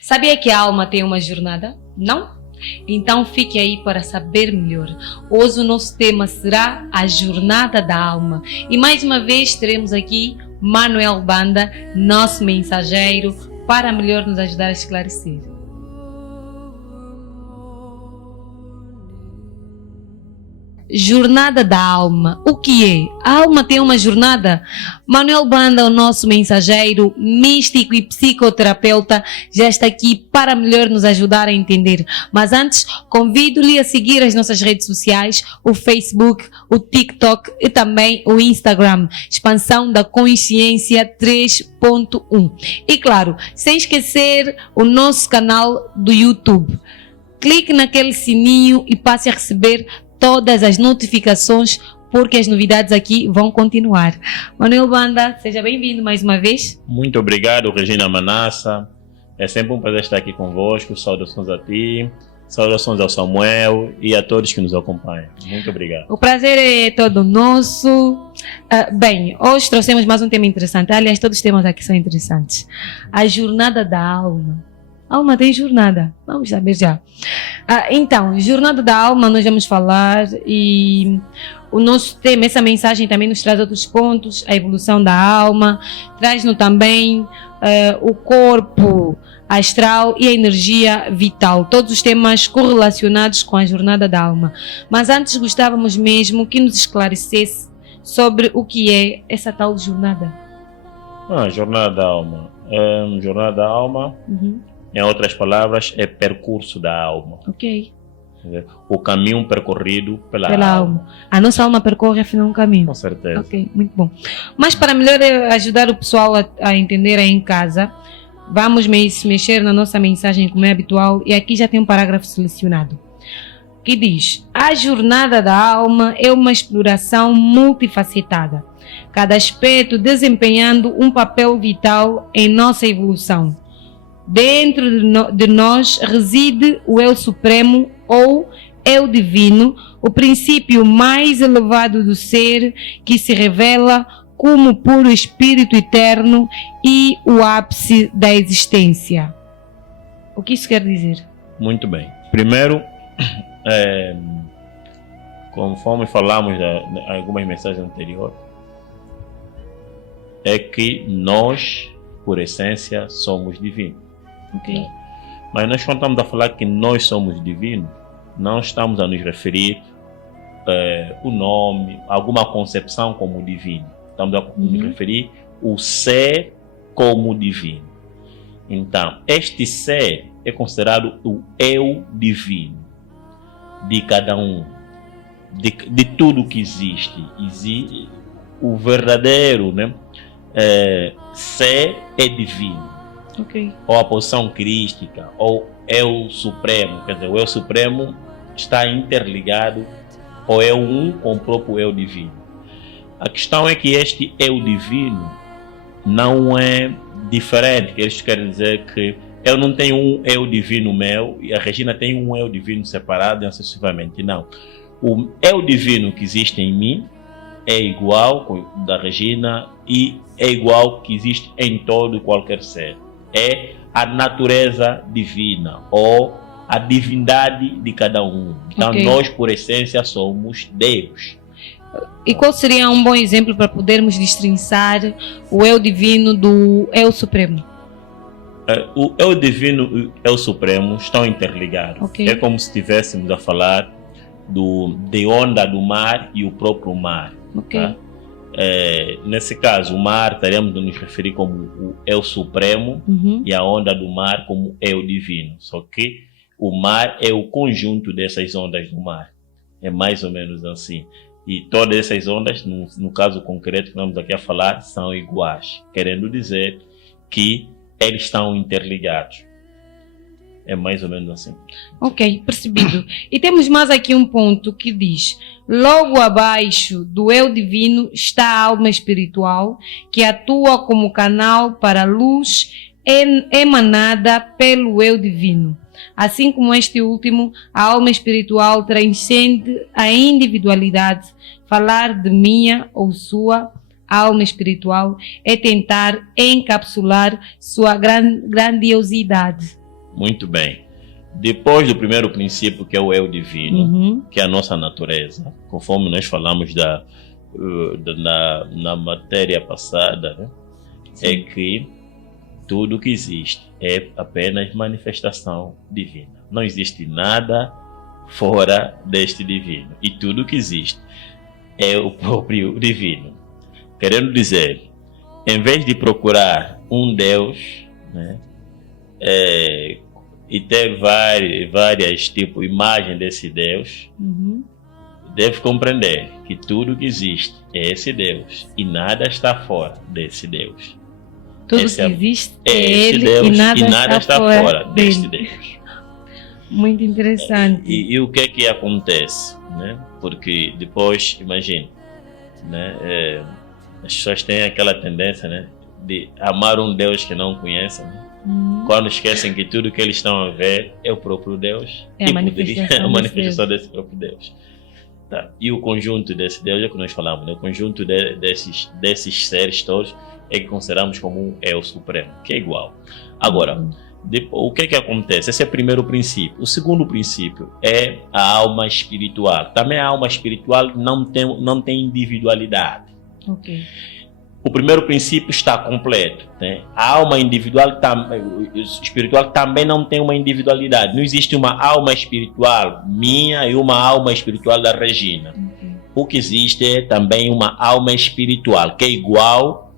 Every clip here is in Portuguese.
Sabia que a alma tem uma jornada? Não? Então fique aí para saber melhor. Hoje o nosso tema será a jornada da alma. E mais uma vez teremos aqui Manuel Banda, nosso mensageiro, para melhor nos ajudar a esclarecer. Jornada da alma. O que é? A alma tem uma jornada? Manuel Banda, o nosso mensageiro, místico e psicoterapeuta, já está aqui para melhor nos ajudar a entender. Mas antes, convido-lhe a seguir as nossas redes sociais, o Facebook, o TikTok e também o Instagram, Expansão da Consciência 3.1. E claro, sem esquecer o nosso canal do YouTube. Clique naquele sininho e passe a receber todas as notificações, porque as novidades aqui vão continuar. Manuel Banda, seja bem-vindo mais uma vez. Muito obrigado, Regina Manassa. É sempre um prazer estar aqui convosco. Saudações a ti, saudações ao Samuel e a todos que nos acompanham. Muito obrigado. O prazer é todo nosso. Bem, hoje trouxemos mais um tema interessante. Aliás, todos os temas aqui são interessantes. A jornada da alma. A alma tem jornada, vamos saber já. Então, jornada da alma nós vamos falar e o nosso tema, essa mensagem também nos traz outros pontos, a evolução da alma, traz-nos também o corpo astral e a energia vital, todos os temas correlacionados com a jornada da alma. Mas antes gostávamos mesmo que nos esclarecesse sobre o que é essa tal jornada. Jornada da alma. Jornada da alma... Em outras palavras, é percurso da alma. Ok. O caminho percorrido pela alma. A nossa alma percorre afinal um caminho. Com certeza. Ok, muito bom. Mas para melhor ajudar o pessoal a entender aí em casa, vamos mexer na nossa mensagem como é habitual. E aqui já tem um parágrafo selecionado que diz: a jornada da alma é uma exploração multifacetada, cada aspecto desempenhando um papel vital em nossa evolução. Dentro de nós reside o Eu Supremo ou Eu Divino, o princípio mais elevado do ser que se revela como puro Espírito eterno e o ápice da existência. O que isso quer dizer? Muito bem. Primeiro, conforme falamos em algumas mensagens anteriores, é que nós, por essência, somos divinos. Okay. Mas nós, quando estamos a falar que nós somos divinos, não estamos a nos referir o nome, alguma concepção como divino. Estamos a nos referir o ser como divino. Então, este ser é considerado o eu divino de cada um, de tudo que existe. O verdadeiro, né, ser é divino. Okay. Ou a posição crística, ou Eu Supremo, quer dizer, o Eu Supremo está interligado ao Eu Um com o próprio Eu Divino. A questão é que este Eu Divino não é diferente, que isso quer dizer que eu não tenho um Eu Divino meu e a Regina tem um Eu Divino separado e assim sucessivamente. Não. O Eu Divino que existe em mim é igual ao da Regina e é igual que existe em todo e qualquer ser. É a natureza divina ou a divindade de cada um. Então, okay, nós, por essência, somos Deus. E qual seria um bom exemplo para podermos destrinçar o Eu Divino do Eu Supremo? O Eu Divino e o Eu Supremo estão interligados. Okay. É como se estivéssemos a falar de onda do mar e o próprio mar. Okay. Tá? Nesse caso, o mar estaríamos a nos referir como o Eu Supremo e a onda do mar como Eu Divino. Só que o mar é o conjunto dessas ondas do mar. É mais ou menos assim. E todas essas ondas, no caso concreto que estamos aqui a falar, são iguais. Querendo dizer que eles estão interligados. É mais ou menos assim. Ok, percebido. E temos mais aqui um ponto que diz: logo abaixo do Eu Divino está a alma espiritual, que atua como canal para a luz emanada pelo Eu Divino. Assim como este último, a alma espiritual transcende a individualidade. Falar de minha ou sua alma espiritual é tentar encapsular sua grandiosidade. Muito bem. Depois do primeiro princípio, que é o eu divino, que é a nossa natureza, conforme nós falamos na matéria passada, né? É que tudo que existe é apenas manifestação divina. Não existe nada fora deste divino. E tudo que existe é o próprio divino. Querendo dizer, em vez de procurar um Deus, né, e ter várias tipo imagens desse Deus, deve compreender que tudo que existe é esse Deus e nada está fora desse Deus. Tudo que existe é ele Deus, e nada está fora desse Deus. Muito interessante. E o que é que acontece, né? Porque depois, imagine, né? As pessoas têm aquela tendência, né, de amar um Deus que não conhecem, né? Quando esquecem que tudo que eles estão a ver é o próprio Deus, é a manifestação desse próprio Deus. Tá. E o conjunto desse Deus é o que nós falamos, né? O conjunto desses seres todos é que consideramos como um eu supremo, que é igual. Agora, o que é que acontece? Esse é o primeiro princípio. O segundo princípio é a alma espiritual. Também a alma espiritual não tem individualidade. Okay. O primeiro princípio está completo, né? A alma espiritual também não tem uma individualidade. Não existe uma alma espiritual minha e uma alma espiritual da Regina. Okay. O que existe é também uma alma espiritual, que é igual,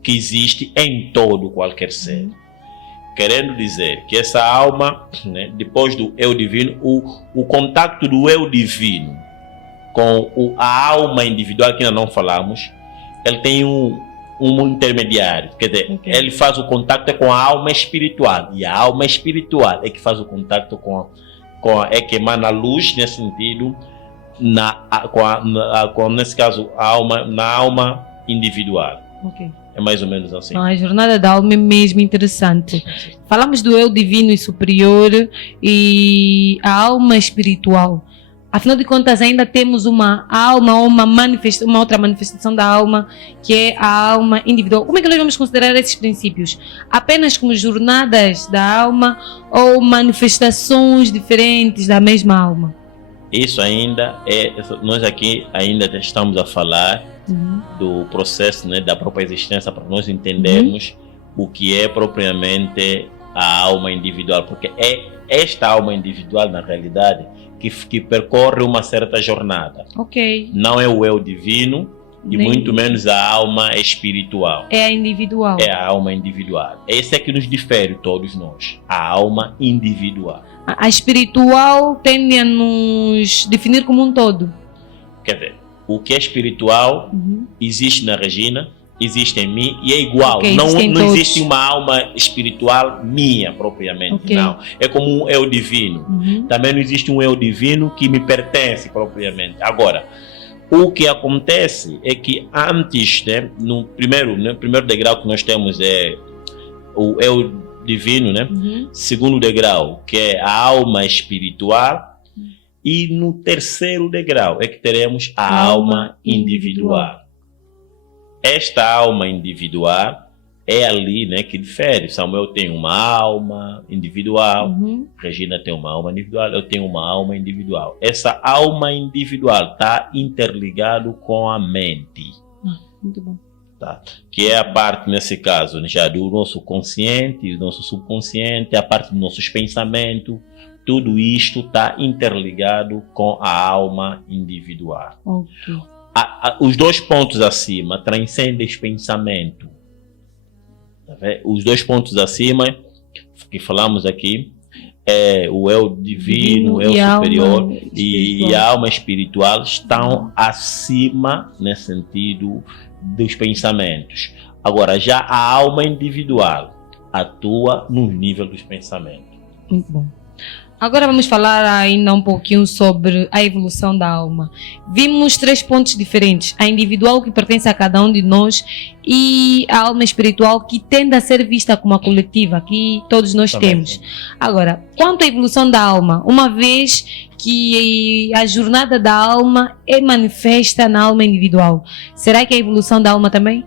que existe em todo qualquer ser. Querendo dizer que essa alma, né, depois do eu divino, o contato do eu divino com a alma individual, que ainda não falamos, ele tem um intermediário, quer dizer, ele faz o contato com a alma espiritual, e a alma espiritual é que faz o contato é que emana luz, nesse sentido, nesse caso, na alma individual. Okay. É mais ou menos assim. A jornada da alma é mesmo interessante. Falamos do eu divino e superior e a alma espiritual. Afinal de contas, ainda temos uma alma ou uma outra manifestação da alma, que é a alma individual. Como é que nós vamos considerar esses princípios? Apenas como jornadas da alma ou manifestações diferentes da mesma alma? Isso ainda nós aqui ainda estamos a falar do processo, né, da própria existência, para nós entendermos o que é propriamente a alma individual, porque é esta alma individual, na realidade, que percorre uma certa jornada. Ok. Não é o eu divino e muito menos a alma espiritual. É a individual. É a alma individual. Esse é que nos difere todos nós, a alma individual. A espiritual tende a nos definir como um todo. Quer dizer, o que é espiritual existe na Regina, existe em mim e é igual. Não existe uma alma espiritual minha propriamente, não. É como um eu divino. Também não existe um eu divino que me pertence propriamente. Agora, o que acontece é que antes, né, no primeiro degrau que nós temos é o eu divino, né? Segundo degrau, que é a alma espiritual. E no terceiro degrau é que teremos a alma individual. Esta alma individual é ali, né, que difere. Samuel tem uma alma individual, Regina tem uma alma individual, eu tenho uma alma individual. Essa alma individual está interligado com a mente. Muito bom. Tá? Que é a parte, nesse caso, já do nosso consciente, do nosso subconsciente, a parte dos nossos pensamentos. Tudo isto está interligado com a alma individual. Okay. Os dois pontos acima transcendem esse pensamento. Tá vendo? Os dois pontos acima que falamos aqui é o eu divino, o eu superior e a alma espiritual estão acima, nesse sentido, dos pensamentos. Agora, já a alma individual atua no nível dos pensamentos. Muito bom. Agora vamos falar ainda um pouquinho sobre a evolução da alma. Vimos 3 pontos diferentes. A individual, que pertence a cada um de nós, e a alma espiritual, que tende a ser vista como a coletiva, que todos nós temos. Agora, quanto à evolução da alma, uma vez que a jornada da alma é manifesta na alma individual, será que a evolução da alma também?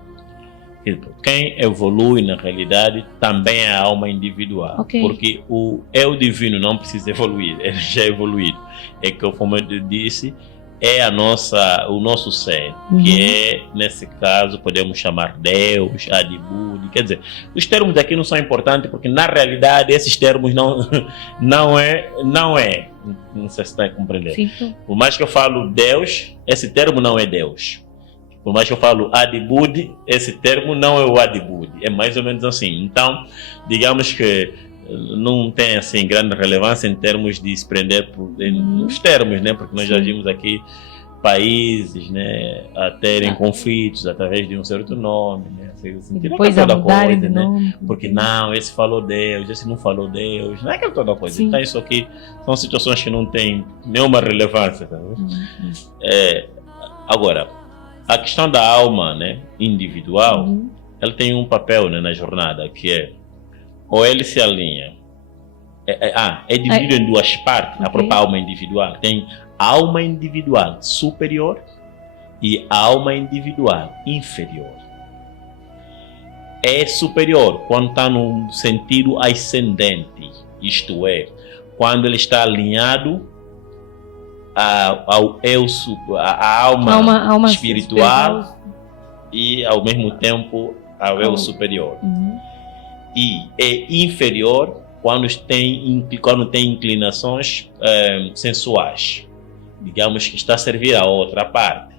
Quem evolui na realidade também é a alma individual. Ok. Porque o eu divino não precisa evoluir, ele já é evoluído. É que, como eu disse, é o nosso ser, que é, nesse caso, podemos chamar Deus, Adibud. Quer dizer, os termos aqui não são importantes porque, na realidade, esses termos não é. Não sei se está a compreender. Sim. Por mais que eu falo Deus, esse termo não é Deus. Por mais que eu falo Adibud, esse termo não é o Adibud. É mais ou menos assim. Então, digamos que não tem assim grande relevância em termos de se prender nos termos, né? Porque nós já vimos aqui países, né, a terem conflitos através de um certo nome, né? Assim, Depois a mudarem de nome, né? Porque não, esse falou Deus, esse não falou Deus, não é aquela toda coisa. Sim. Então isso aqui são situações que não têm nenhuma relevância, tá? Agora, a questão da alma, né, individual, ela tem um papel, né, na jornada, que é ou ele se alinha. É dividido em duas partes, a própria alma individual. Tem a alma individual superior e a alma individual inferior. É superior quando está num sentido ascendente, isto é, quando ele está alinhado ao eu, a alma espiritual e ao mesmo tempo ao eu superior. E é inferior quando tem inclinações sensuais, digamos que está a servir a outra parte.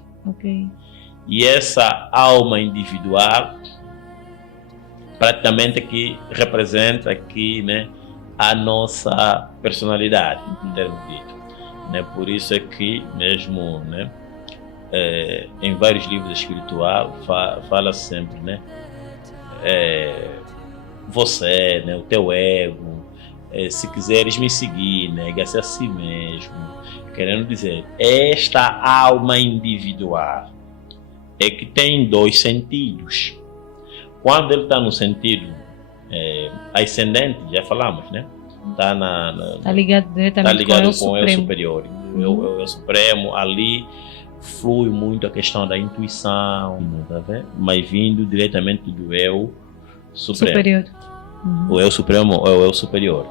E essa alma individual praticamente que representa aqui, né, a nossa personalidade, em termos dito, né? Por isso é que mesmo, né, em vários livros espirituais fala sempre, né, você, né, o teu ego, se quiseres me seguir, nega-se a si mesmo, querendo dizer, esta alma individual é que tem dois sentidos. Quando ele está no sentido ascendente, já falamos, né? Está ligado diretamente com o eu superior. O eu supremo, ali flui muito a questão da intuição, tá vendo? Mas vindo diretamente do eu superior. O eu supremo é o eu superior.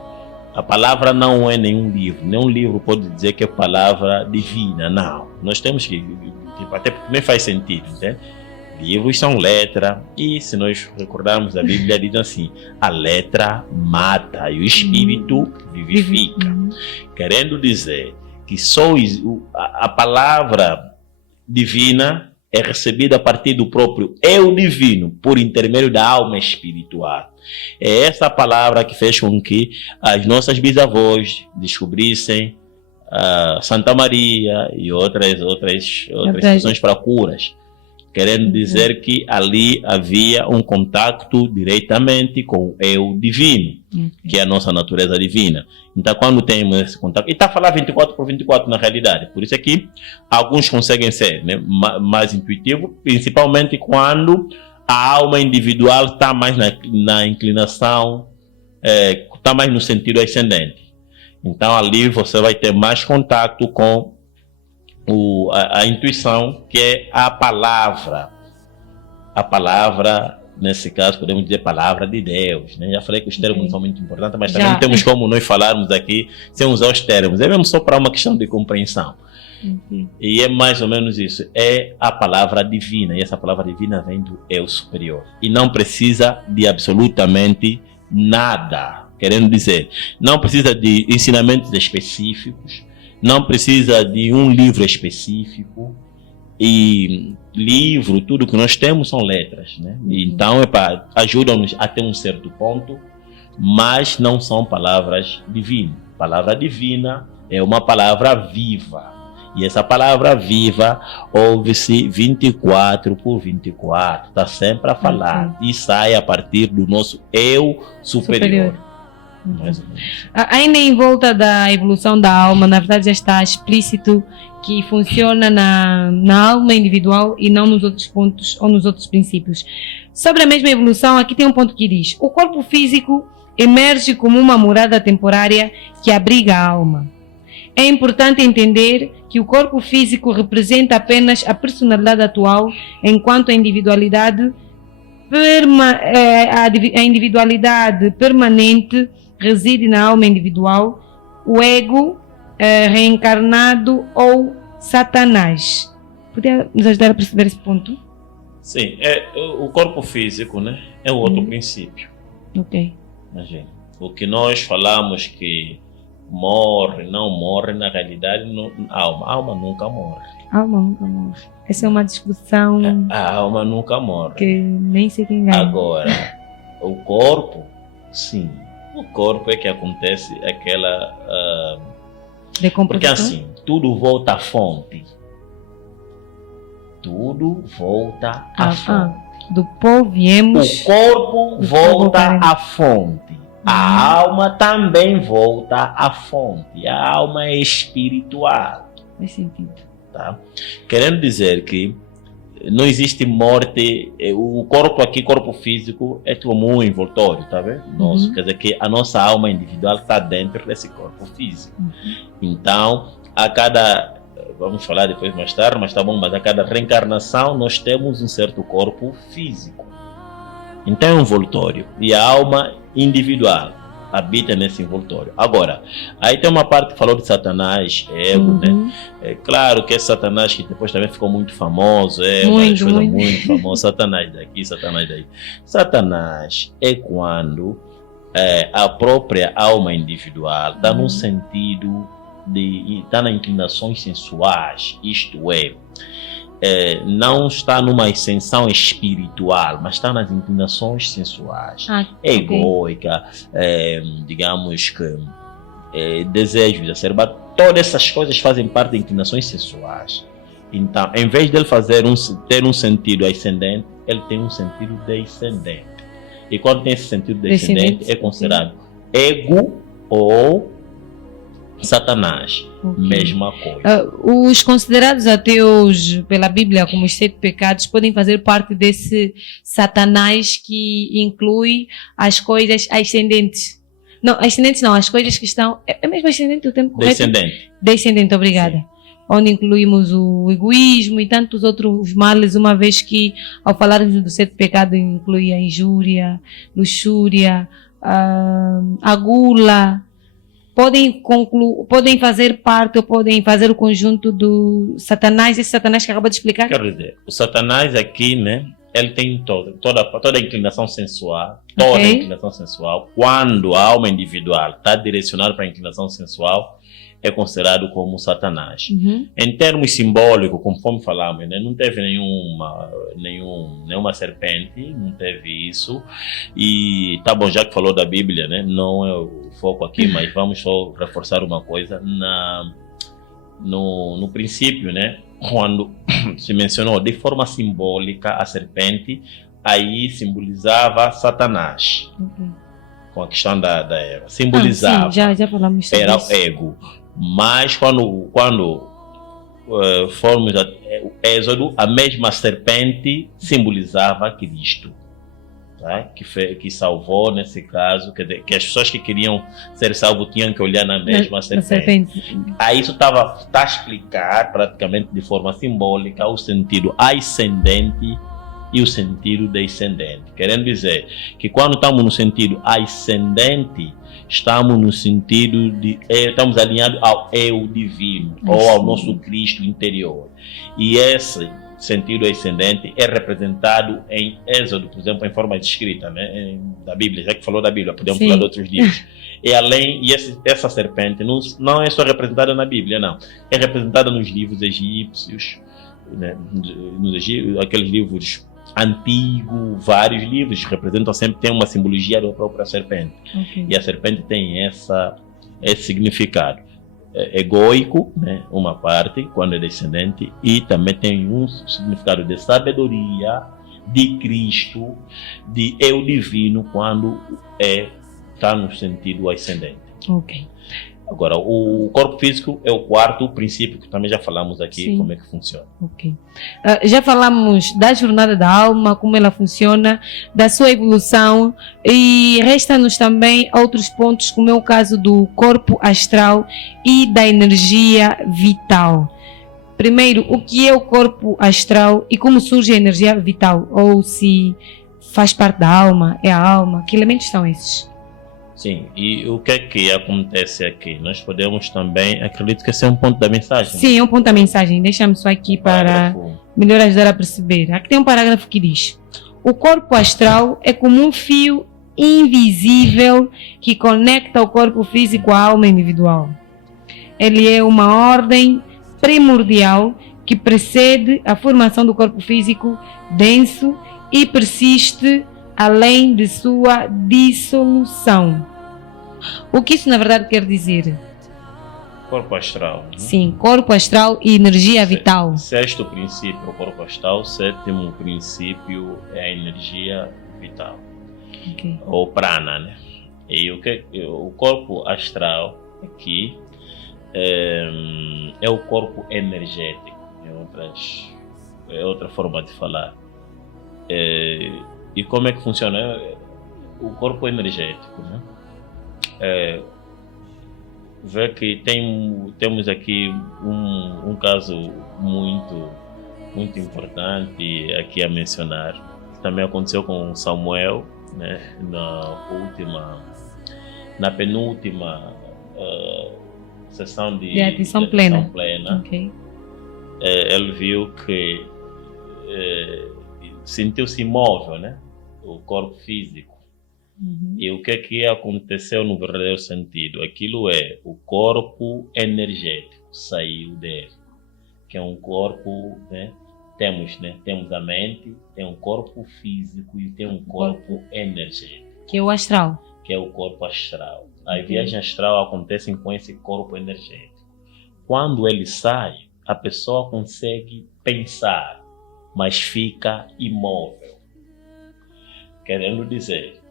A palavra não é nenhum livro pode dizer que é palavra divina, não. Nós temos que, até porque nem faz sentido, né? Livros são letra, e se nós recordarmos a Bíblia diz assim, a letra mata e o espírito vivifica. Querendo dizer que só a palavra divina é recebida a partir do próprio eu divino, por intermédio da alma espiritual. É essa palavra que fez com que as nossas bisavós descobrissem Santa Maria e outras situações para curas. Querendo dizer que ali havia um contato diretamente com o eu divino, que é a nossa natureza divina. Então, quando temos esse contato, e está a falar 24/24 na realidade, por isso é que alguns conseguem ser, né, mais intuitivo, principalmente quando a alma individual está mais na inclinação, está mais no sentido ascendente. Então, ali você vai ter mais contato com a intuição, que é a palavra. A palavra, nesse caso, podemos dizer palavra de Deus, né? Já falei que os termos são muito importantes, mas também não temos como nós falarmos aqui sem usar os termos. É mesmo só para uma questão de compreensão. E é mais ou menos isso. É a palavra divina. E essa palavra divina vem do eu superior. E não precisa de absolutamente nada. Querendo dizer, não precisa de ensinamentos específicos. Não precisa de um livro específico. E livro, tudo que nós temos são letras, né? Então ajudam-nos até um certo ponto, mas não são palavras divinas. Palavra divina é uma palavra viva. E essa palavra viva ouve-se 24/24. Está sempre a falar. E sai a partir do nosso eu superior. Ainda em volta da evolução da alma, na verdade já está explícito que funciona na alma individual e não nos outros pontos ou nos outros princípios. Sobre a mesma evolução, aqui tem um ponto que diz: o corpo físico emerge como uma morada temporária que abriga a alma. É importante entender que o corpo físico representa apenas a personalidade atual, enquanto a individualidade a individualidade permanente reside na alma individual, o ego reencarnado ou Satanás. Podia nos ajudar a perceber esse ponto? Sim, o corpo físico, né, é um outro princípio. Ok. Imagina. O que nós falamos que morre, não morre, na realidade, a alma nunca morre. A alma nunca morre. Essa é uma discussão A alma nunca morre. que nem sei quem ganha. Agora, o corpo, sim. O corpo é que acontece aquela... Decomposição? porque assim, tudo volta à fonte. Tudo volta à fonte. Do pó viemos. O corpo volta à fonte. A alma também volta à fonte. A alma é espiritual. Faz sentido. Tá? Querendo dizer que não existe morte. O corpo aqui, corpo físico, é como um envoltório, tá vendo? Nosso, quer dizer que a nossa alma individual está dentro desse corpo físico. Então, a cada... Vamos falar depois mais tarde, mas tá bom, mas a cada reencarnação nós temos um certo corpo físico. Então é um envoltório. E a alma individual habita nesse envoltório. Agora, aí tem uma parte que falou de Satanás, ego, né? É claro que é Satanás que depois também ficou muito famoso, uma das coisas muito famosas, Satanás daqui, Satanás daí. Satanás é quando a própria alma individual está num sentido está nas inclinações sensuais, isto não está numa ascensão espiritual, mas está nas inclinações sensuais, egoica, digamos que desejo exacerbado, todas essas coisas fazem parte de inclinações sensuais. Então, em vez de ele ter um sentido ascendente, ele tem um sentido descendente. E quando tem esse sentido descendente, é considerado ego ou Satanás, mesma coisa. Os considerados ateus pela Bíblia como os 7 pecados podem fazer parte desse Satanás que inclui as coisas ascendentes. Não, ascendentes não, as coisas que estão... É mesmo ascendente o termo correto? Descendente, obrigada. Sim. Onde incluímos o egoísmo e tantos outros males, uma vez que ao falarmos do 7 pecados inclui a injúria, luxúria, a gula... Podem fazer parte ou podem fazer o conjunto do Satanás, esse Satanás que acabou de explicar? Quero dizer, o Satanás aqui, né, ele tem toda a inclinação sensual, toda a inclinação sensual. Quando a alma individual está direcionada para a inclinação sensual, é considerado como Satanás. Em termos simbólicos, conforme falamos, né, não teve nenhuma serpente, não teve isso. E tá bom, já que falou da Bíblia, né, não é o foco aqui, mas vamos só reforçar uma coisa. No princípio, né, quando se mencionou de forma simbólica a serpente, aí simbolizava Satanás. Com a questão da Eva. Simbolizava. Sim, já falamos sobre era isso. O ego. Mas quando formos o Êxodo, a mesma serpente simbolizava Cristo, tá? Que salvou, nesse caso, que as pessoas que queriam ser salvos tinham que olhar na mesma serpente. Aí isso está a explicar praticamente de forma simbólica o sentido ascendente e o sentido descendente. Querendo dizer que quando estamos no sentido ascendente, estamos no sentido de estamos alinhados ao eu divino, ou ao nosso Cristo interior. E esse sentido ascendente é representado em Êxodo, por exemplo, em forma de escrita, né, da Bíblia, já que falou da Bíblia, podemos falar de outros livros. Essa serpente não é só representada na Bíblia, não. É representada nos livros egípcios, né, aqueles livros antigos, vários livros representam sempre, tem uma simbologia da própria serpente. E a serpente tem esse significado egoico, né, uma parte, quando é descendente, e também tem um significado de sabedoria, de Cristo, de eu divino, quando está no sentido ascendente. Agora, o corpo físico é o quarto princípio, que também já falamos aqui. Como é que funciona. Já falamos da jornada da alma, como ela funciona, da sua evolução, e resta-nos também outros pontos, como é o caso do corpo astral e da energia vital. Primeiro, o que é o corpo astral e como surge a energia vital? Ou se faz parte da alma, é a alma? Que elementos são esses? Sim, e o que é que acontece aqui? Nós podemos também, acredito que esse é um ponto da mensagem. Sim, é um ponto da mensagem. Deixa-me só aqui para melhor ajudar a perceber. Aqui tem um parágrafo que diz: o corpo astral é como um fio invisível que conecta o corpo físico à alma individual. Ele é uma ordem primordial que precede a formação do corpo físico denso e persiste além de sua dissolução. O que isso na verdade quer dizer? Corpo astral. Sim, corpo astral e energia vital. Sexto princípio é o corpo astral, sétimo princípio é a energia vital. Okay. Ou prana, né? E o corpo astral aqui é o corpo energético, é outra forma de falar. E como é que funciona? O corpo energético, né? Vê que temos aqui um caso muito importante aqui a mencionar, que também aconteceu com Samuel, né? Na penúltima sessão de atenção plena. Okay. Ele viu que sentiu-se imóvel, né? O corpo físico. Uhum. E o que aconteceu no verdadeiro sentido? Aquilo é o corpo energético saiu dele, que é um corpo, né? Temos a mente, tem um corpo físico e tem um corpo energético, que é o astral, que é o corpo astral. A viagem astral acontece com esse corpo energético. Quando ele sai, a pessoa consegue pensar, mas fica imóvel. Querendo dizer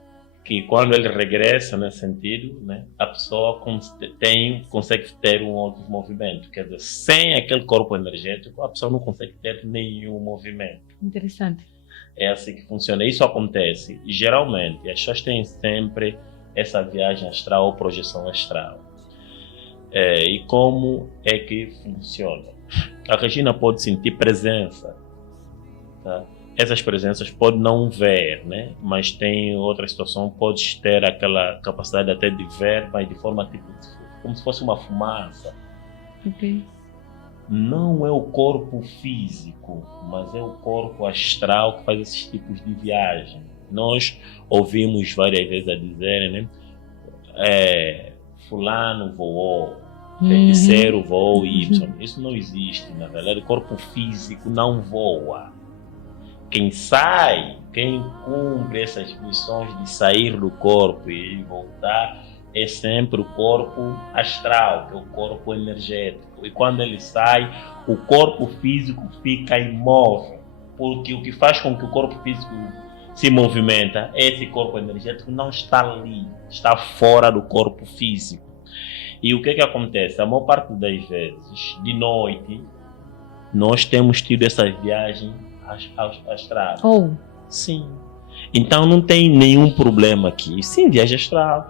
que quando ele regressa nesse sentido, né, a pessoa consegue ter um outro movimento. Quer dizer, sem aquele corpo energético, a pessoa não consegue ter nenhum movimento. Interessante. É assim que funciona. Isso acontece. Geralmente, as pessoas têm sempre essa viagem astral ou projeção astral. E como é que funciona? A Regina pode sentir presença. Tá? Essas presenças pode não ver, né? Mas tem outra situação, pode ter aquela capacidade até de ver, mas de forma tipo, como se fosse uma fumaça. Okay. Não é o corpo físico, mas é o corpo astral que faz esses tipos de viagem. Nós ouvimos várias vezes a dizerem, né? Fulano voou, feiticeiro voou Y. Isso não existe, na verdade. O corpo físico não voa. Quem cumpre essas missões de sair do corpo e voltar é sempre o corpo astral, que é o corpo energético. E quando ele sai, o corpo físico fica imóvel, porque o que faz com que o corpo físico se movimenta, esse corpo energético não está ali, está fora do corpo físico. E o que acontece? A maior parte das vezes, de noite, nós temos tido essa viagem astral. Sim. Então não tem nenhum problema aqui. Sim, viagem astral.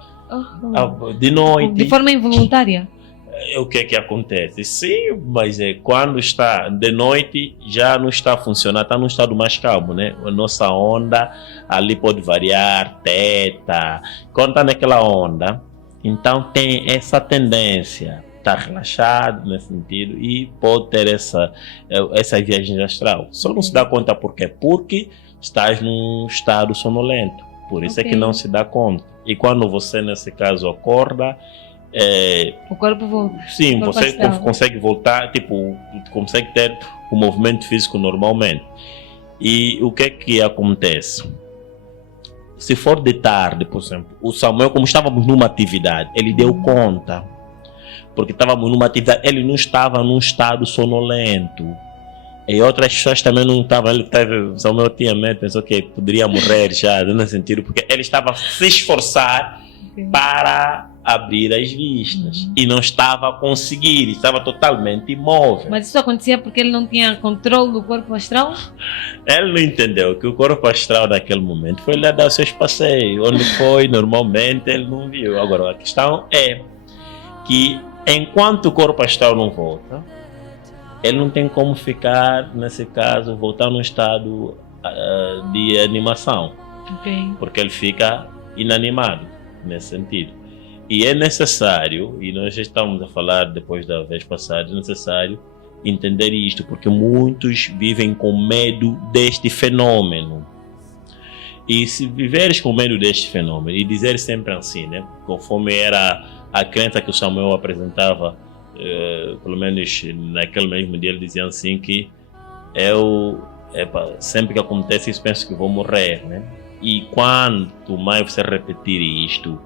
De noite. De forma involuntária. O que acontece? Sim, mas quando está de noite já não está funcionando, está num estado mais calmo, né? A nossa onda ali pode variar, teta. Quando está naquela onda, então tem essa tendência. Está relaxado nesse sentido e pode ter essa viagem astral. Só não se dá conta por quê? Porque estás num estado sonolento. Por isso é que não se dá conta. E quando você, nesse caso, acorda, o corpo volta. Sim, você consegue voltar, consegue ter o movimento físico normalmente. E o que acontece? Se for de tarde, por exemplo, o Samuel, como estávamos numa atividade, ele deu conta. Porque estávamos numa atividade, ele não estava num estado sonolento. E outras pessoas também não estavam. Samuel tinha medo, pensou que poderia morrer já, nesse sentido, porque ele estava a se esforçar para abrir as vistas. E não estava a conseguir, estava totalmente imóvel. Mas isso acontecia porque ele não tinha controle do corpo astral? Ele não entendeu que o corpo astral naquele momento foi lá dar os seus passeios. Onde foi, normalmente, ele não viu. Agora, a questão é que enquanto o corpo astral não volta, ele não tem como ficar, nesse caso, voltar num estado de animação. Ok. porque ele fica inanimado nesse sentido. E é necessário, e nós já estamos a falar depois da vez passada, é necessário entender isto, porque muitos vivem com medo deste fenômeno. E se viveres com medo deste fenômeno, e dizer sempre assim, né, conforme era a crença que o Samuel apresentava, pelo menos naquele mesmo dia, ele dizia assim que sempre que acontece isso, penso que vou morrer, né? E quanto mais você repetir isto,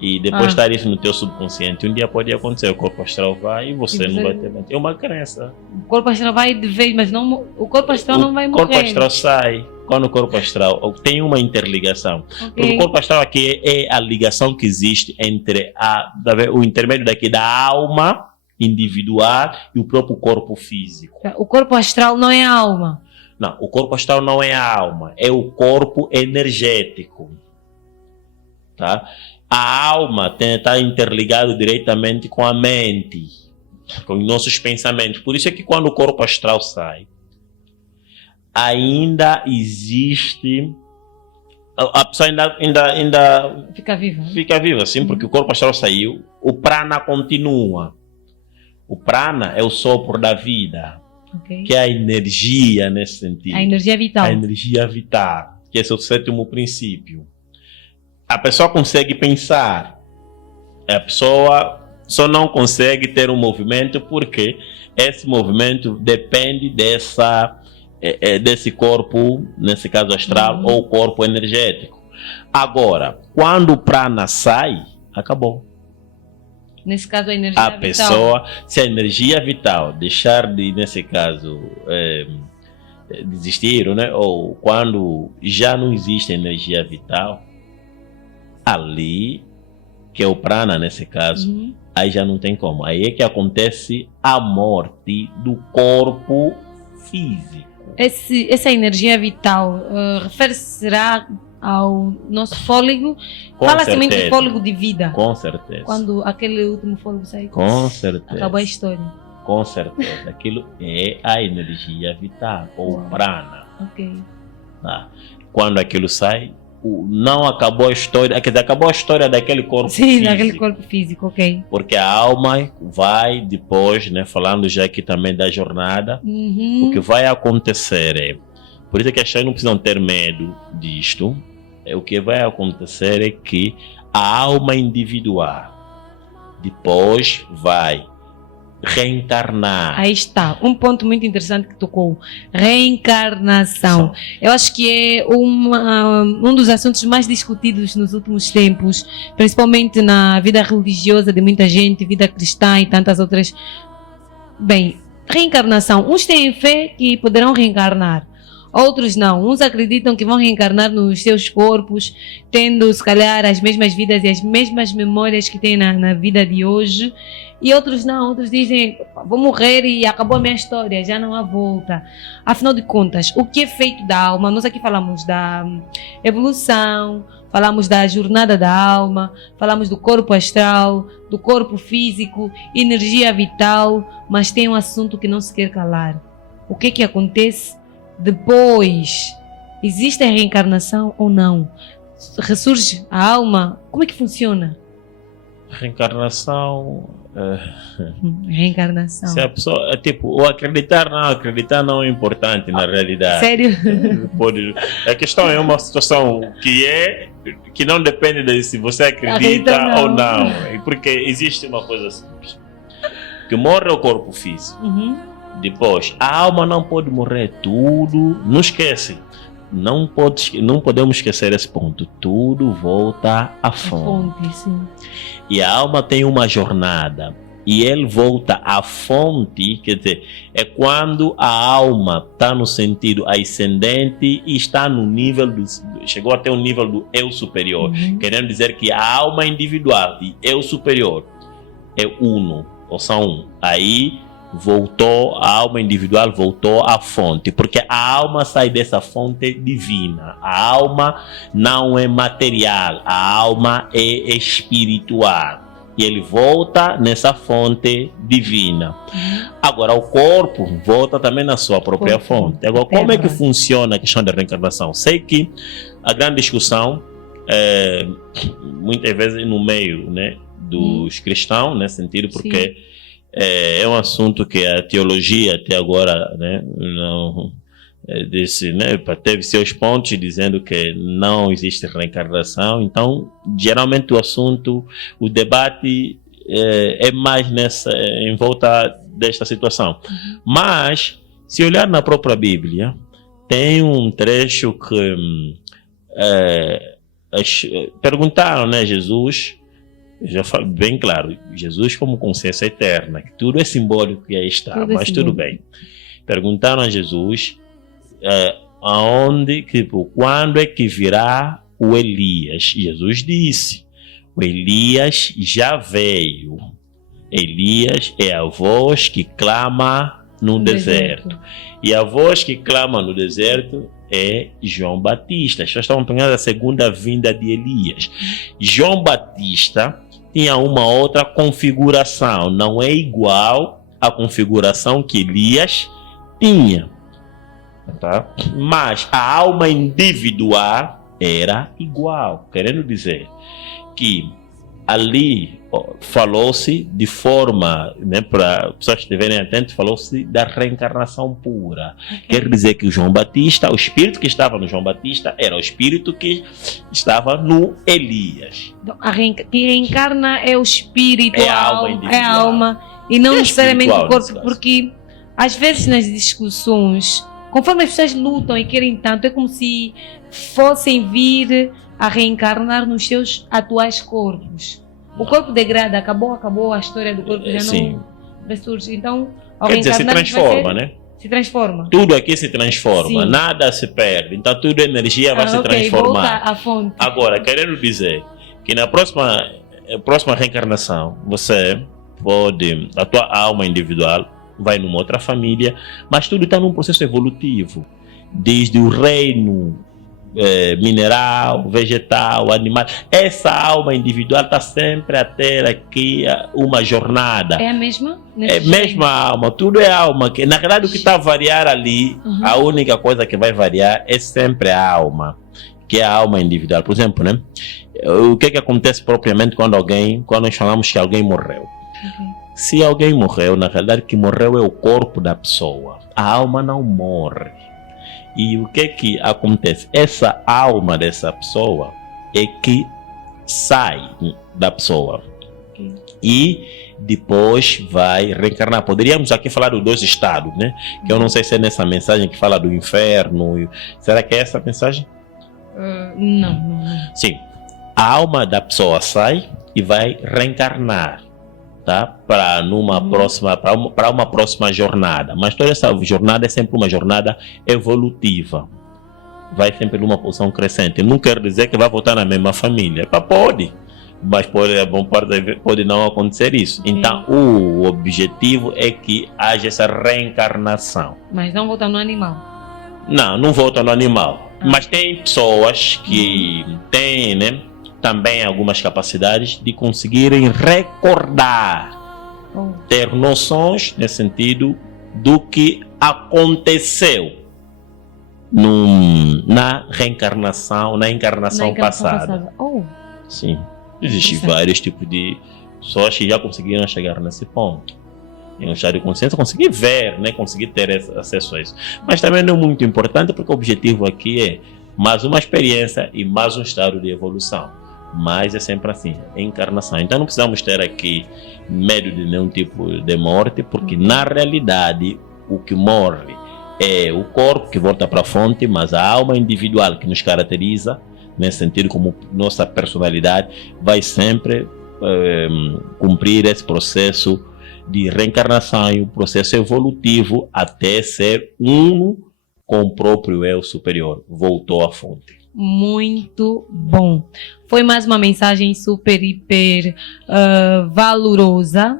e depois estar isso no teu subconsciente, um dia pode acontecer, o corpo astral vai e você não vai ter mais. É uma crença. O corpo astral vai de vez, mas não, o corpo astral não vai morrer. O corpo astral sai. Quando o corpo astral tem uma interligação. Okay. Porque o corpo astral aqui é a ligação que existe entre o intermédio daqui da alma individual e o próprio corpo físico. O corpo astral não é a alma. Não, o corpo astral não é a alma, é o corpo energético. Tá? A alma está interligada diretamente com a mente, com os nossos pensamentos. Por isso é que quando o corpo astral sai, ainda existe, a pessoa ainda fica viva, sim, porque o corpo astral saiu, o prana continua. O prana é o sopro da vida, que é a energia nesse sentido. A energia vital. A energia vital, que é o sétimo princípio. A pessoa consegue pensar, a pessoa só não consegue ter um movimento porque esse movimento depende desse corpo, nesse caso astral, ou corpo energético. Agora, quando o prana sai, acabou. Nesse caso, a energia vital. A pessoa, se a energia vital deixar de, nesse caso, desistir, né? Ou quando já não existe energia vital, ali, que é o prana nesse caso, aí já não tem como. Aí é que acontece a morte do corpo físico. Essa energia vital refere-se-será ao nosso fôlego? Fala-se também de fôlego de vida. Com certeza. Quando aquele último fôlego sai, com certeza. Acabou a história. Com certeza. Aquilo é a energia vital, ou prana. Ok. Tá? Quando aquilo sai, não acabou a história, quer dizer, acabou a história daquele corpo físico. Sim, daquele corpo físico, ok. Porque a alma vai depois, né, falando já aqui também da jornada, o que vai acontecer por isso que as pessoas não precisam ter medo disto, o que vai acontecer é que a alma individual depois vai reencarnar. Aí está, um ponto muito interessante que tocou, reencarnação. Eu acho que é um dos assuntos mais discutidos nos últimos tempos, principalmente na vida religiosa de muita gente, vida cristã e tantas outras. Bem, reencarnação, uns têm fé que poderão reencarnar, outros não. Uns acreditam que vão reencarnar nos seus corpos, tendo se calhar as mesmas vidas e as mesmas memórias que têm na vida de hoje. E outros não, outros dizem, vou morrer e acabou a minha história, já não há volta. Afinal de contas, o que é feito da alma? Nós aqui falamos da evolução, falamos da jornada da alma, falamos do corpo astral, do corpo físico, energia vital, mas tem um assunto que não se quer calar. O que é que acontece depois? Existe a reencarnação ou não? Ressurge a alma? Como é que funciona? Reencarnação. Reencarnação. Se a pessoa, o acreditar não é importante na realidade. Sério? A questão é uma situação que não depende de se você acredita ou não. Porque existe uma coisa simples. Que morre o corpo físico. Depois, a alma não pode morrer tudo. Não esquece. Não podemos esquecer esse ponto. Tudo volta à fonte. Sim. E a alma tem uma jornada. E ele volta à fonte, quer dizer, é quando a alma está no sentido ascendente e está no nível chegou até o nível do eu superior. Querendo dizer que a alma individual e eu superior é uno, ou são um. Aí a alma individual voltou à fonte, porque a alma sai dessa fonte divina. A alma não é material, a alma é espiritual. e ele volta nessa fonte divina. Agora, o corpo volta também na sua própria fonte. Agora, como é que funciona a questão da reencarnação? Sei que a grande discussão, muitas vezes no meio, né, dos cristãos, nesse sentido, porque é um assunto que a teologia até agora, né, não disse, né, teve seus pontos dizendo que não existe reencarnação. Então, geralmente o assunto, o debate é mais em volta desta situação. Mas, se olhar na própria Bíblia, tem um trecho que perguntaram, né, Jesus, já falo bem claro, Jesus como consciência eterna, que tudo é simbólico e aí está, mas tudo bem. Perguntaram a Jesus quando é que virá o Elias? Jesus disse, o Elias já veio. Elias é a voz que clama no deserto. E a voz que clama no deserto é João Batista. As pessoas estavam pensando na segunda vinda de Elias. João Batista tinha uma outra configuração, não é igual à configuração que Elias tinha. Tá? Mas a alma individual era igual, querendo dizer que ali falou-se de forma, né, para as pessoas estiverem atentas, falou-se da reencarnação pura. Quer dizer que o João Batista, o espírito que estava no João Batista era o espírito que estava no Elias. Que reencarna é o espírito, é a alma individual. É a alma e não necessariamente o corpo, porque às vezes nas discussões, conforme as pessoas lutam e querem tanto, é como se fossem vir a reencarnar nos seus atuais corpos. O corpo degrada, acabou a história do corpo, já não ressurge. Então, ao quer dizer, se transforma, né? Se transforma. Tudo aqui se transforma, Sim. Nada se perde. Então, tudo energia vai se transformar. Volta à fonte. Agora, querendo dizer que na próxima reencarnação, você pode, a tua alma individual vai numa outra família, mas tudo está num processo evolutivo. Desde o reino mineral, vegetal, animal. Essa alma individual está sempre a ter aqui uma jornada. É a mesma? É a mesma alma, tudo é alma. Que, na verdade, o que está a variar ali, a única coisa que vai variar é sempre a alma, que é a alma individual. Por exemplo, né? O que acontece propriamente quando nós falamos que alguém morreu? Se alguém morreu, na verdade, que morreu é o corpo da pessoa. A alma não morre. E o que acontece? Essa alma dessa pessoa é que sai da pessoa. E depois vai reencarnar. Poderíamos aqui falar dos dois estados, né? Que eu não sei se é nessa mensagem que fala do inferno. Será que é essa mensagem? Não. Sim. A alma da pessoa sai e vai reencarnar. Tá? Para uma próxima jornada, mas toda essa jornada é sempre uma jornada evolutiva, vai sempre numa posição crescente. Não quer dizer que vai voltar na mesma família, pode, mas pode não acontecer isso. Então o objetivo é que haja essa reencarnação, mas não voltar no animal. Não volta no animal, mas tem pessoas que têm, né, também algumas capacidades de conseguirem recordar, ter noções nesse sentido do que aconteceu na encarnação passada. Sim, existem vários tipos de pessoas que já conseguiram chegar nesse ponto. Em um estado de consciência, conseguir ver, né, conseguir ter acesso a isso. Mas também não é muito importante, porque o objetivo aqui é mais uma experiência e mais um estado de evolução. Mas é sempre assim, é encarnação. Então não precisamos ter aqui medo de nenhum tipo de morte, porque na realidade o que morre é o corpo que volta para a fonte, mas a alma individual que nos caracteriza, nesse sentido como nossa personalidade, vai sempre cumprir esse processo de reencarnação e um processo evolutivo até ser uno com o próprio eu superior. Voltou à fonte. Muito bom. Foi mais uma mensagem super, hiper valorosa.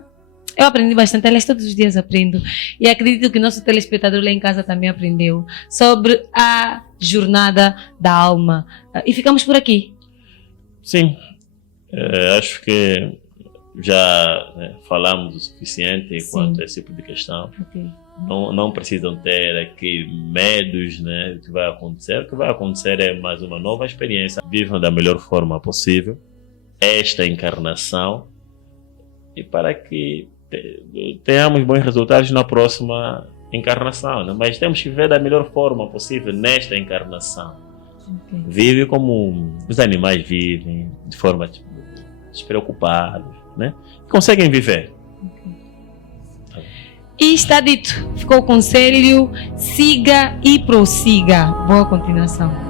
Eu aprendi bastante, aliás, todos os dias aprendo. E acredito que nosso telespectador lá em casa também aprendeu sobre a jornada da alma. E ficamos por aqui. Sim. Acho que já falamos o suficiente Sim. quanto a esse tipo de questão. Ok. Não precisam ter aqui medos, né, do que vai acontecer. O que vai acontecer é mais uma nova experiência. Vivam da melhor forma possível esta encarnação e para que tenhamos bons resultados na próxima encarnação, né? Mas temos que viver da melhor forma possível nesta encarnação. Ok. Vive como os animais vivem, de forma despreocupada, né? Conseguem viver. E está dito. Ficou o conselho. Siga e prossiga. Boa continuação.